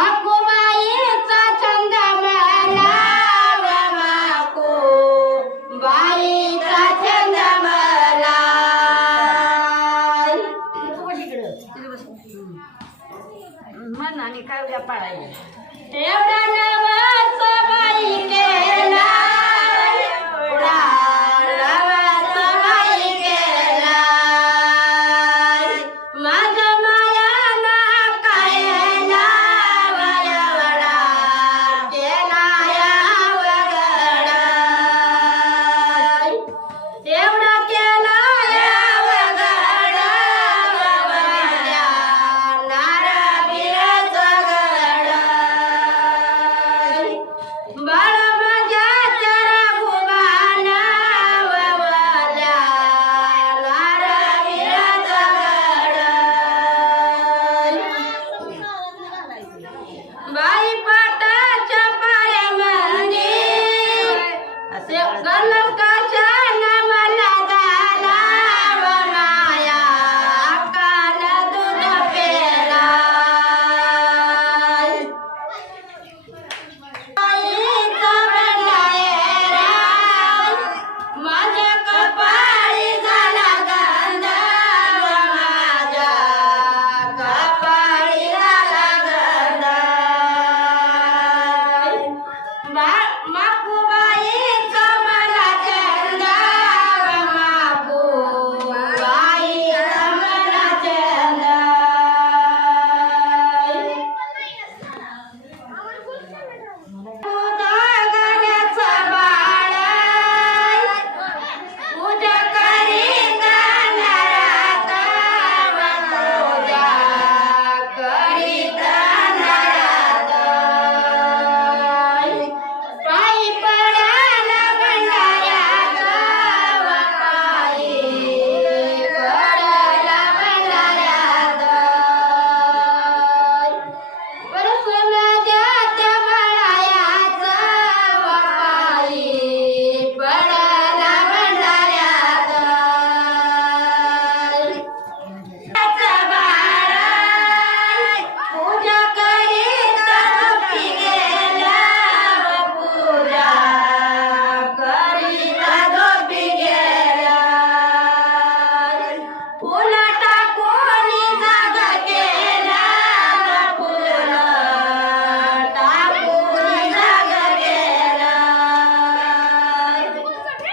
माकुबाईचा छंद मला माकुबाईचा छंद मला मन आणि काय उद्या पाळायला एवढा नवस बाई केला एवढा नवस बाई केला माझ्या मायाला काय नावडा केला या वगडा एवढा केला या वगडा वगड्या नारबिराचा गडा बाळ माझ्या चरा घुमाना ववल्या नारबिराचा गडा बाई पाटाच्या पायामध्ये असे कलंकाच्या नावाला झाला व माया काल दूध पेला बाईचा बंडायरा माझ्या कपाळी झाला गंध व माझ्या कपाळी झाला गंध माकुबाईचा मला छंद माकुबाईचा मला छंद पूजा गण्याचा बाळ पूजा करीत नरात पूजा करीत नरात पायी पडाला भंडाऱ्याचा पायी पडाला भंडाऱ्याचा परसुनाच्या त्या बाळायाचा पायी पडाला भंडाऱ्याचा त्याचा बाळ पूजा करीत झोपी गेला पूजा करीत झोपी गेला फुल टाकून जाग केला फुल टाकून जाग केला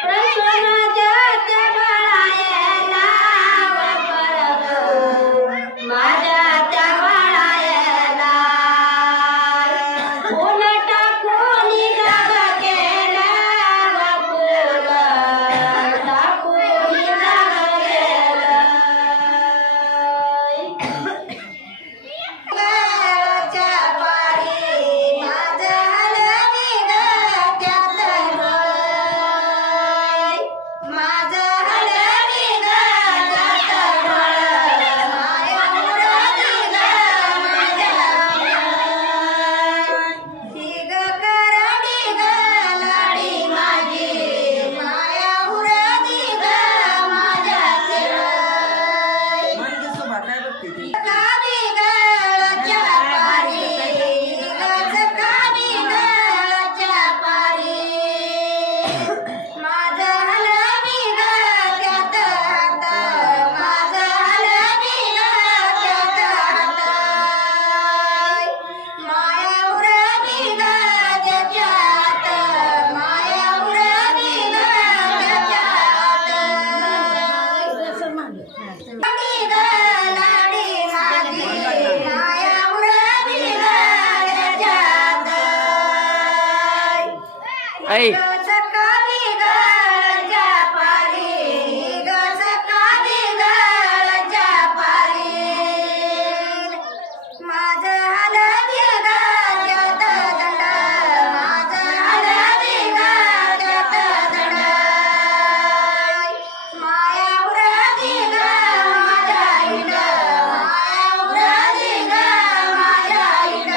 प्रसन्नाच्या त्या बाळायला परत माझ्या त्या बाळायला फुल टाकून जाग केला फुल टाकून जाग केला गळाच्या पारी माझं हलवी गळ्यात डोळ माझं हलवी गळ्यात डोळ माया मुरादी माझ्या ही ग करडी लाडी माझी माया मुरादी माझ्या कावी गळाच्या पारी गज कावी गळाच्या पारी माझं हलवी गळ्यात हात माझं हलवी गळ्यात हात माया उरावी गळ्याच्या हात माया उरावी गळ्याच्या हात लाडी लाडी माझी माया उरावी गळ्याच्या हात ऐ सकाळी गळ्याच्या पारी सकाळी गळ्याच्या पारी माझं हलवी गळ्यात दंड माझं हलवी गळ्यात दंड माया उरादी माझ्या इड माया उरादी माझ्या इड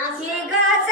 अशी घास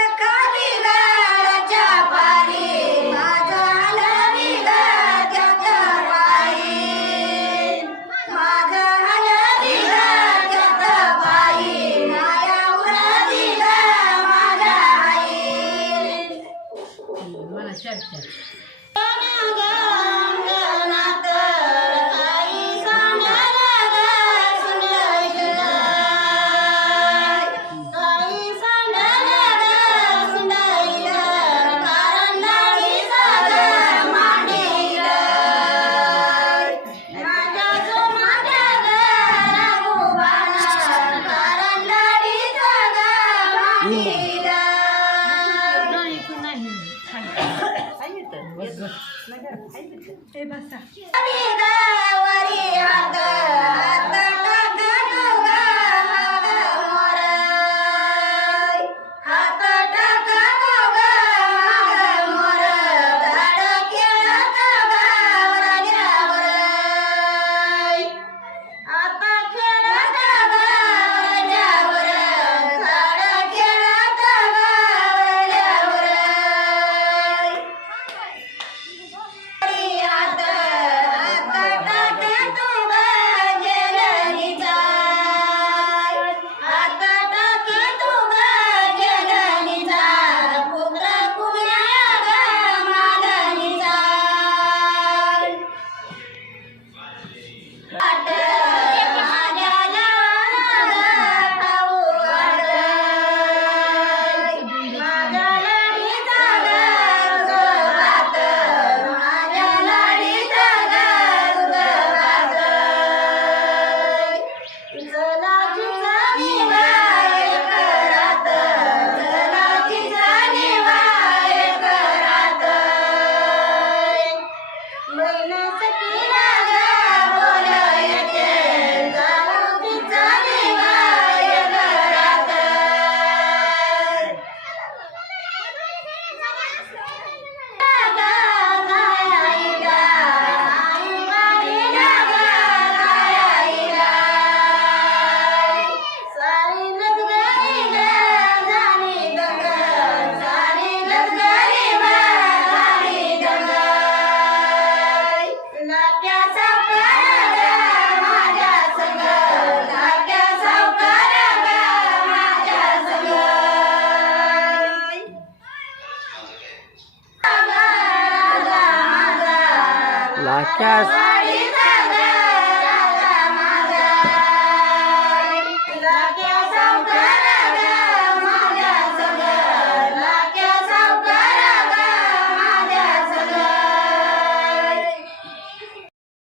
कॅश